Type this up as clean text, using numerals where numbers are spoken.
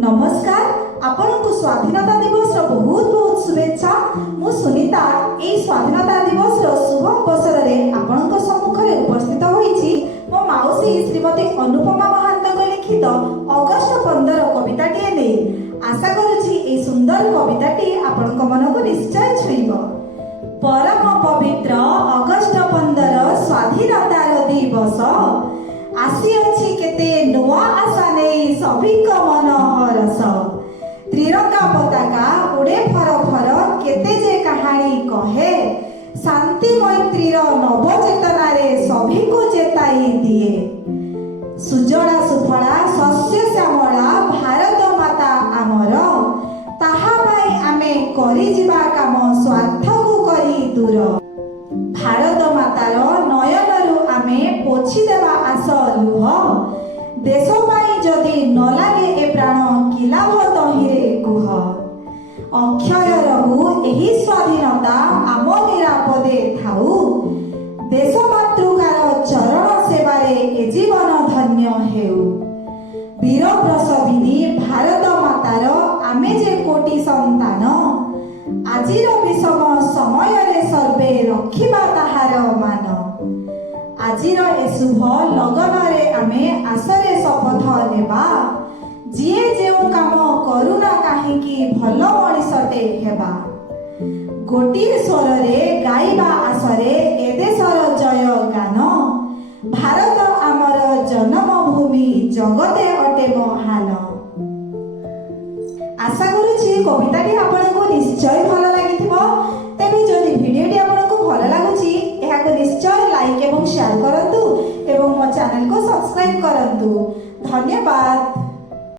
नमस्कार, आपनको स्वाधीनता दिवस बहुत बहुत शुभेच्छा। मु सुनीता ए स्वाधीनता दिवस शुभ अवसर में आपंक सम्मुखें उपस्थित होईछि मो माउसी श्रीमती अनुपमा महांत लिखित अगस्ट 15 कविताटी नहीं। आशा करुछि ए सुंदर कविताटी आपंक मन को निश्चय छुईब। परम पवित्र अगस्ट 15 स्वाधीनतार दिवस आसी अछि केते नुआ आशा नहीं सभिक मन हरस। त्रिरंगा पताका उड़े फर फर केते जे कहानी कहे। शांति मैत्रीर नव चेतना रे सभी को चेताई दिए। सुजला सुफला शस्य श्यामला भारत माता आमर ताहा पाई आमे करि जिबा काम स्वार्थ को करी दूर। भारत मातार नयनरु आमे पोछि देबा आस लुह। देश पाई जदि न लागे ए प्राण कि लाभ तहिरे कुह। अक्षय रहु एही स्वाधीनता आम निरापदे थाउ। देश मातृकार चरण सेवारे ए जीवन धन्य हेउ। वीर प्रसविनी भारत मातार आमे जे कोटि संतान आजिर विषम समय रे सर्वे रखिबा ताहार मान। आजिर ए शुभ लगन रे आमे आसरे शपथ नेबा। जिए जेउ काम करुना काहेकि भल मनिषटे हेबा। गोटिए स्वर रे गाइबा आसरे ए देशर जय गान। भारत आमर जन्मभूमि जगते अटे महान। आशा करुछि कविताटी आपनको निश्चय भल लागिथिबो। तेबे जदि भिडियोटी आपनको भल लागुछि एहाको निश्चय लाइक एवं शेयर करंतु एवं मो चैनल को सब्सक्राइब करंतु। धन्यवाद।